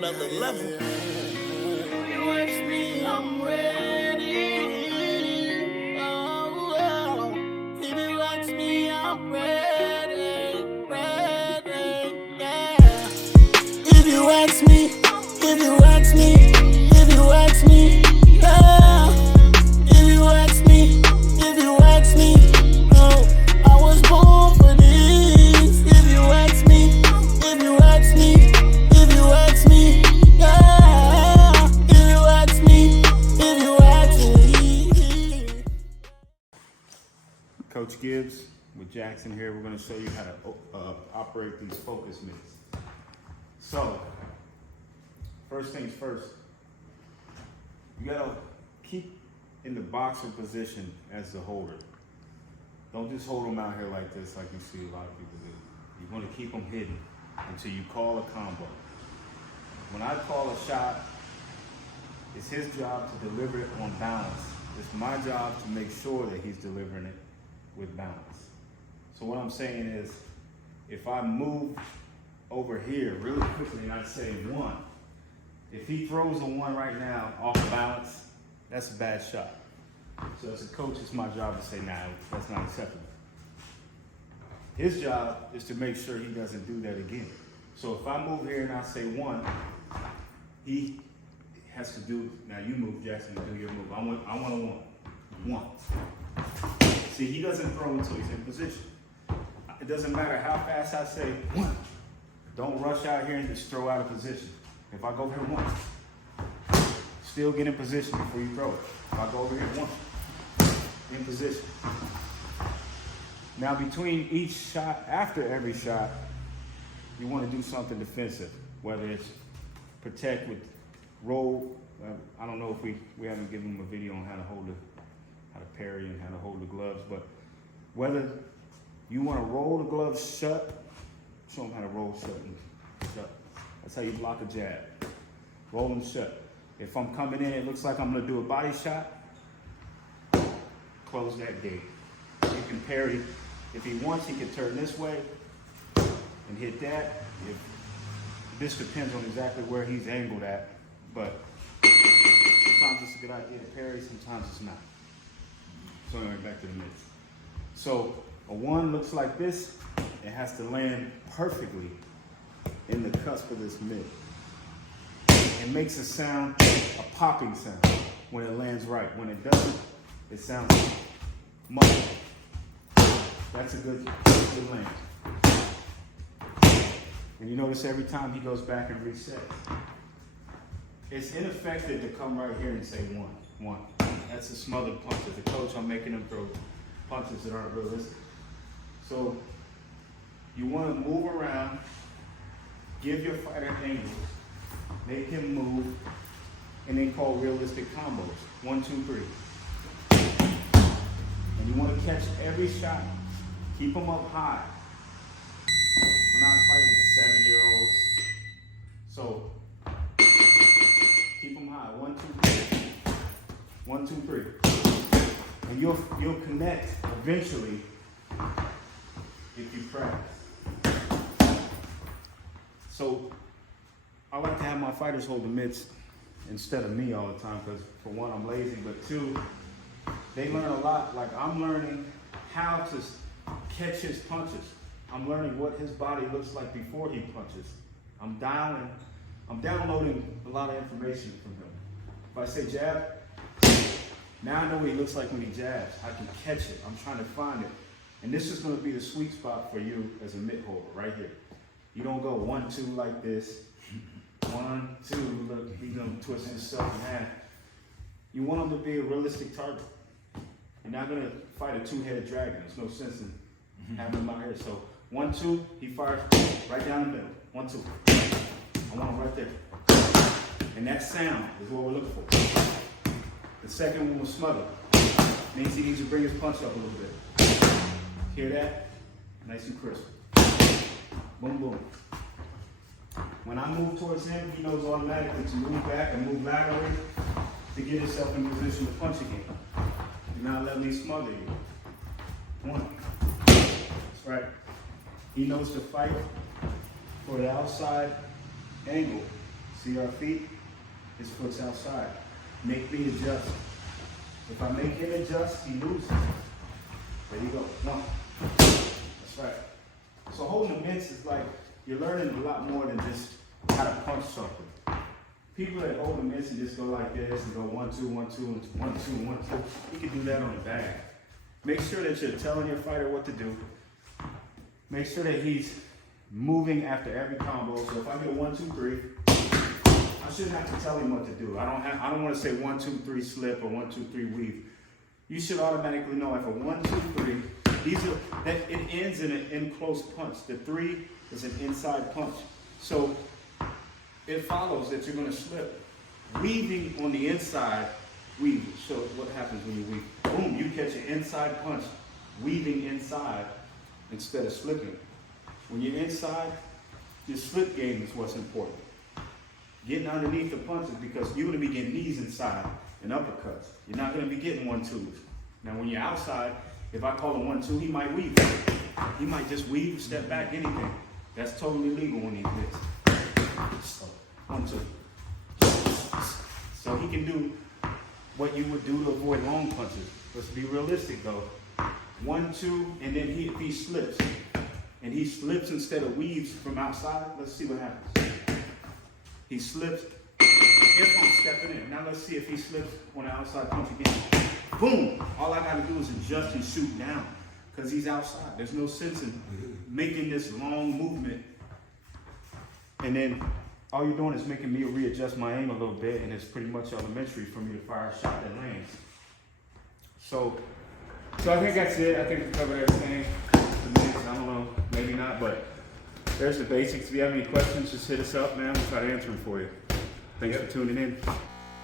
another level. You ask me, I'm ready. Oh, oh. If you ask me, I'm ready, yeah. If you ask me, if you ask me, if you ask me, yeah. If you ask me, if you ask me, oh, I was born for this. If you ask me, if you ask me, if you ask me, yeah. If you ask me, if you ask me. Coach Gibbs with Jackson here. We're going to show you how to operate these focus mitts. So, first things first, you got to keep in the boxer position as the holder. Don't just hold them out here like this like you see a lot of people do. You want to keep them hidden until you call a combo. When I call a shot, it's his job to deliver it on balance. It's my job to make sure that he's delivering it with balance. So what I'm saying is, if I move over here really quickly and I say one, if he throws a one right now off balance, that's a bad shot. So as a coach, it's my job to say, nah, that's not acceptable. His job is to make sure he doesn't do that again. So if I move here and I say one, he has to do, now you move, Jackson, to do your move. I want a one. One. See, he doesn't throw until he's in position. It doesn't matter how fast I say one. Don't rush out here and just throw out of position. If I go here once, still get in position before you throw it. If I go over here once, in position. Now between each shot, after every shot, you want to do something defensive, whether it's protect with roll. I don't know if we haven't given him a video on how to parry and how to hold the gloves, but whether you want to roll the gloves shut, show him how to roll shut and shut. That's how you block a jab. Roll and shut. If I'm coming in, it looks like I'm going to do a body shot, close that gate. You can parry. If he wants, he can turn this way and hit that. This depends on exactly where he's angled at, but sometimes it's a good idea to parry, sometimes it's not. So anyway, back to the mitts. So a one looks like this. It has to land perfectly in the cusp of this mitt. It makes a sound, a popping sound, when it lands right. When it doesn't, it sounds muffled. That's a good land. And you notice every time he goes back and resets, it's ineffective to come right here and say one. That's a smothered punch. As a coach, I'm making him throw punches that aren't realistic. So you want to move around, give your fighter angles, make him move, and then call realistic combos. 1, 2, 3. And you want to catch every shot. Keep them up high. We're not fighting 7-year-olds. So keep them high. 1, 2, 3. 1, 2, 3. And you'll connect eventually if you practice. So I like to have my fighters hold the mitts instead of me all the time because for one, I'm lazy, but two, they learn a lot. Like I'm learning how to catch his punches. I'm learning what his body looks like before he punches. I'm downloading a lot of information from him. If I say jab, now I know what he looks like when he jabs. I can catch it. I'm trying to find it. And this is going to be the sweet spot for you as a mitt holder, right here. You don't go 1, 2 like this. 1, 2, look, he's going to twist himself in half. You want him to be a realistic target. You're not going to fight a two-headed dragon. There's no sense in having him out here. So 1, 2, he fires right down the middle. 1, 2. I want him right there. And that sound is what we're looking for. The second one was smothered. Means he needs to bring his punch up a little bit. Hear that? Nice and crisp. Boom, boom. When I move towards him, he knows automatically to move back and move laterally to get himself in position to punch again. Do not let me smother you. 1. That's right. He knows to fight for the outside angle See our feet? His foot's outside. Make me adjust. If I make him adjust, he loses. There you go. 1. That's right. So holding the mitts is like, you're learning a lot more than just how to punch something. People that hold the mitts and just go like this and go 1, 2, 1, 2, and 1, 2, 1, 2. You can do that on the bag. Make sure that you're telling your fighter what to do. Make sure that he's moving after every combo. So if I get 1, 2, 3, I shouldn't have to tell him what to do. I don't want to say 1, 2, 3 slip or 1, 2, 3 weave. You should automatically know if a 1, 2, 3, it ends in an in close punch. The 3 is an inside punch. So it follows that you're going to slip. Weaving on the inside, weave. So what happens when you weave? Boom, you catch an inside punch, weaving inside instead of slipping. When you're inside, your slip game is what's important. Getting underneath the punches, because you're going to be getting knees inside and uppercuts. You're not going to be getting 1, 2s. Now when you're outside, if I call a 1, 2, he might weave. He might just weave, step back, anything. That's totally legal when he hits. So, 1, 2. So he can do what you would do to avoid long punches. Let's be realistic though. 1, 2, and then if he slips, and he slips instead of weaves from outside, let's see what happens. He slips, if I'm stepping in. Now let's see if he slips on the outside punch again. Boom! All I gotta do is adjust and shoot down, because he's outside. There's no sense in making this long movement. And then all you're doing is making me readjust my aim a little bit, and it's pretty much elementary for me to fire a shot that lands. So I think that's it. I think we covered everything. I don't know, maybe not, but there's the basics. If you have any questions, just hit us up, man. We'll try to answer them for you. Thanks for tuning in.